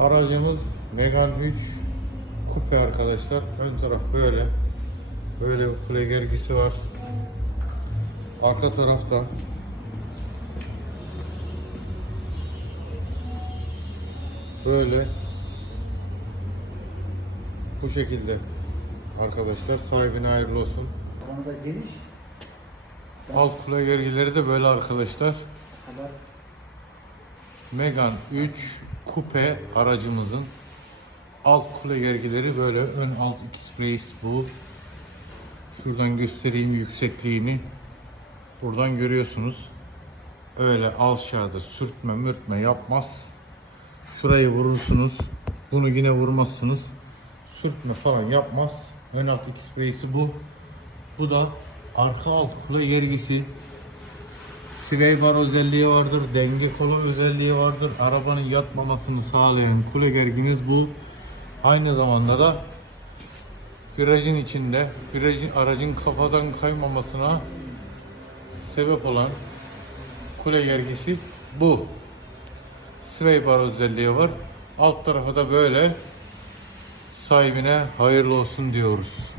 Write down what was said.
Aracımız Megane 3 Coupe arkadaşlar. Ön taraf böyle. Böyle bir kule gergisi var. Arka tarafta böyle bu şekilde arkadaşlar sahibine hayırlı olsun. Da geniş. Alt kule gergileri de böyle arkadaşlar. Kadar Megane 3 Coupe aracımızın alt kule gergileri böyle ön alt X-Brace bu. Şuradan göstereyim yüksekliğini. Buradan görüyorsunuz. Öyle aşağıda sürtme mürtme yapmaz. Şurayı vurursunuz. Bunu yine vurmazsınız. Sürtme falan yapmaz. Ön alt X-Brace'i bu. Bu da arka alt kule gergisi. Sway bar özelliği vardır, denge kolu özelliği vardır. Arabanın yatmamasını sağlayan kule gergimiz bu. Aynı zamanda da virajın içinde, virajın aracın kafadan kaymamasına sebep olan kule gergisi bu. Sway bar özelliği var. Alt tarafı da böyle. Sahibine hayırlı olsun diyoruz.